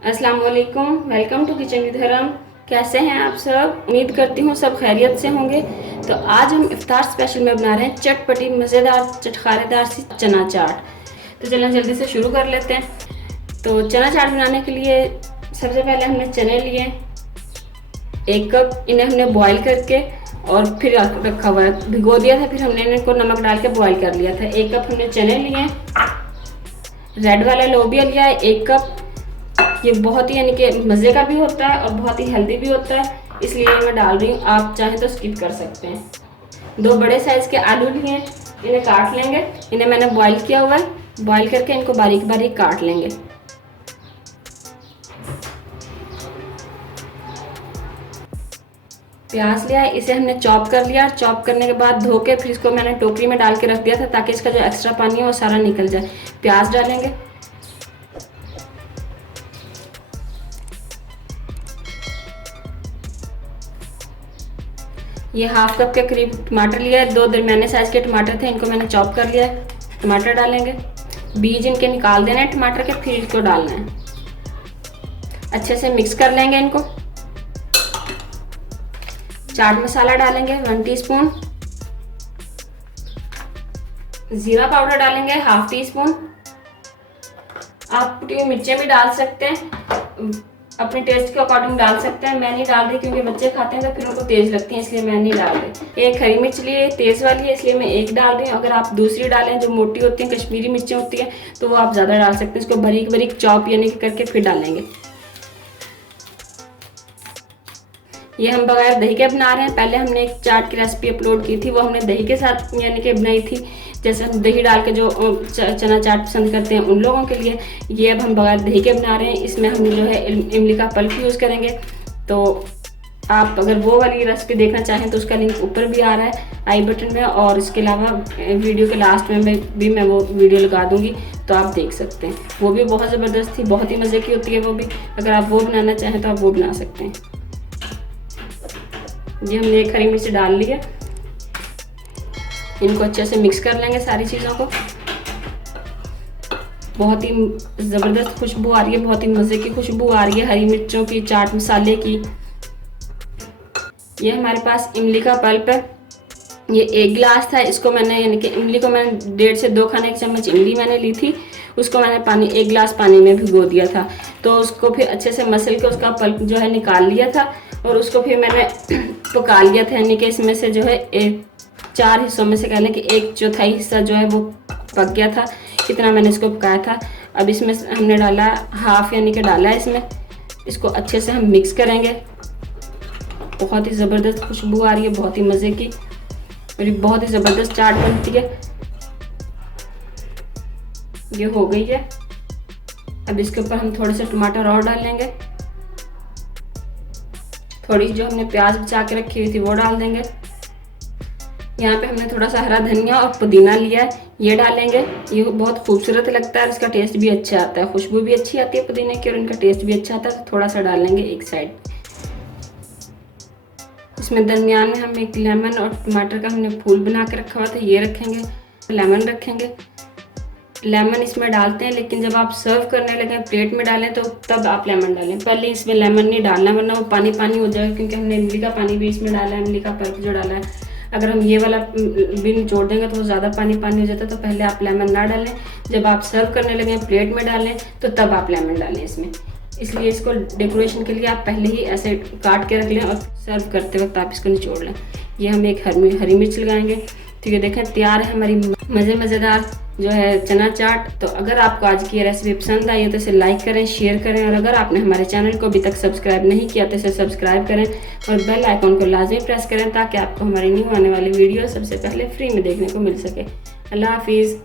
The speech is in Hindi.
अस्सलाम वालेकुम, वेलकम टू किचन विद हरम। कैसे हैं आप सब? उम्मीद करती हूँ सब खैरियत से होंगे। तो आज हम इफ्तार स्पेशल में बना रहे हैं चटपटी मज़ेदार चटखारेदार सी चना चाट। तो चलिए जल्दी से शुरू कर लेते हैं। तो चना चाट बनाने के लिए सबसे पहले हमने चने लिए 1 कप। इन्हें हमने बॉईल करके और फिर रखा हुआ है, भिगो दिया था, फिर हमने इनको नमक डाल के बॉईल कर लिया था। 1 कप हमने चने लिए। रेड वाला लोबिया लिया है 1 कप। ये बहुत ही यानी कि मज़े का भी होता है और बहुत ही हेल्दी भी होता है, इसलिए मैं डाल रही हूँ। आप चाहें तो स्किप कर सकते हैं। 2 बड़े साइज़ के आलू लिए हैं, इन्हें काट लेंगे। इन्हें मैंने बॉईल किया हुआ है, बॉईल करके इनको बारीक बारीक काट लेंगे। प्याज लिया है, इसे हमने चॉप कर लिया। चॉप करने के बाद धो के फिर इसको मैंने टोकरी में डाल के रख दिया था ताकि इसका जो एक्स्ट्रा पानी है वो सारा निकल जाए। प्याज डालेंगे, ये 1/2 कप के करीब टमाटर लिया है। 2 दरमियाने साइज़ के टमाटर थे, इनको मैंने चॉप कर लिया है। टमाटर डालेंगे, बीज इनके निकाल देने हैं टमाटर के, फिर इसको डालना है। अच्छे से मिक्स कर लेंगे इनको। चाट मसाला डालेंगे 1 टीस्पून। जीरा पाउडर डालेंगे 1/2 टीस्पून। आप कुटी हुई मिर्चें भी डाल सकते हैं, अपने टेस्ट के अकॉर्डिंग डाल सकते हैं। मैं नहीं डाल रही क्योंकि बच्चे खाते हैं तो फिर उनको तेज़ लगती है, इसलिए मैं नहीं डाल रही। 1 हरी मिर्च लिए, तेज़ वाली है इसलिए मैं 1 डाल रही हूँ। अगर आप दूसरी डालें जो मोटी होती हैं, कश्मीरी मिर्चें होती हैं, तो वो आप ज़्यादा डाल सकते हैं। इसको बारीक बारीक चॉप यानी कि करके फिर डालेंगे। ये हम बगैर दही के बना रहे हैं। पहले हमने एक चाट की रेसिपी अपलोड की थी, वो हमने दही के साथ यानी कि बनाई थी। जैसे हम दही डाल के जो चना चाट पसंद करते हैं उन लोगों के लिए। ये अब हम बगैर दही के बना रहे हैं। इसमें हम जो है इमली का पल्प यूज़ करेंगे। तो आप अगर वो वाली रेसिपी देखना चाहें तो उसका लिंक ऊपर भी आ रहा है आई बटन में, और इसके अलावा वीडियो के लास्ट में मैं वो वीडियो लगा दूंगी, तो आप देख सकते हैं। वो भी बहुत ज़बरदस्त थी, बहुत ही मज़े की होती है वो भी। अगर आप वो बनाना चाहें तो आप वो बना सकते हैं। ये हमने 1 हरी मिर्च डाल ली है। इनको अच्छे से मिक्स कर लेंगे सारी चीज़ों को। बहुत ही ज़बरदस्त खुशबू आ रही है, बहुत ही मज़े की खुशबू आ रही है हरी मिर्चों की, चाट मसाले की। ये हमारे पास इमली का पल्प है, ये 1 गिलास था। इसको मैंने यानी कि इमली को मैंने 1.5 से 2 खाने के चम्मच इमली मैंने ली थी। उसको मैंने 1 गिलास पानी में भिगो दिया था। तो उसको फिर अच्छे से मसल के उसका पल्प जो है निकाल लिया था, और उसको फिर मैंने पका लिया था। यानी कि इसमें से जो है 4 हिस्सों में से कह लें कि 1/4 हिस्सा जो है वो पक गया था। इतना मैंने इसको पकाया था। अब इसमें हमने डाला हाफ यानी कि डाला है इसमें। इसको अच्छे से हम मिक्स करेंगे। बहुत ही ज़बरदस्त खुशबू आ रही है, बहुत ही मज़े की, और ये बहुत ही ज़बरदस्त चाट बनती है। ये हो गई है। अब इसके ऊपर हम थोड़े से टमाटर और डाल लेंगे। थोड़ी जो हमने प्याज बचा के रखी हुई थी वो डाल देंगे। यहाँ पे हमने थोड़ा सा हरा धनिया और पुदीना लिया है, ये डालेंगे। ये बहुत खूबसूरत लगता है, इसका टेस्ट भी अच्छा आता है, खुशबू भी अच्छी आती है पुदीने की, और इनका टेस्ट भी अच्छा आता है। तो थोड़ा सा डालेंगे एक साइड। इसमें दरमियान में हम एक लेमन और टमाटर का हमने फूल बना के रखा हुआ था, ये रखेंगे। लेमन रखेंगे। लेमन इसमें डालते हैं, लेकिन जब आप सर्व करने लगे प्लेट में डालें तो तब आप लेमन डालें। पहले इसमें लेमन नहीं डालना, वरना वो पानी पानी हो जाएगा, क्योंकि हमने इमली का पानी भी इसमें डाला है, इमली का पल्प जो डाला है। अगर हम ये वाला भी निचोड़ देंगे तो वो ज़्यादा पानी पानी हो जाता है। तो पहले आप लेमन ना डालें, जब आप सर्व करने लगे प्लेट में डालें तो तब आप लेमन डालें इसमें। इसलिए इसको डेकोरेशन के लिए आप पहले ही ऐसे काट के रख लें और सर्व करते वक्त आप इसको निचोड़ लें। ये हम एक हरी मिर्च लगाएंगे। तो ये देखें तैयार है हमारी मज़ेदार जो है चना चाट। तो अगर आपको आज की ये रेसिपी पसंद आई है तो इसे लाइक करें, शेयर करें, और अगर आपने हमारे चैनल को अभी तक सब्सक्राइब नहीं किया तो इसे सब्सक्राइब करें और बेल आइकॉन को लाजमी प्रेस करें ताकि आपको हमारी न्यू आने वाली वीडियो सबसे पहले फ्री में देखने को मिल सके। अल्लाह हाफिज़।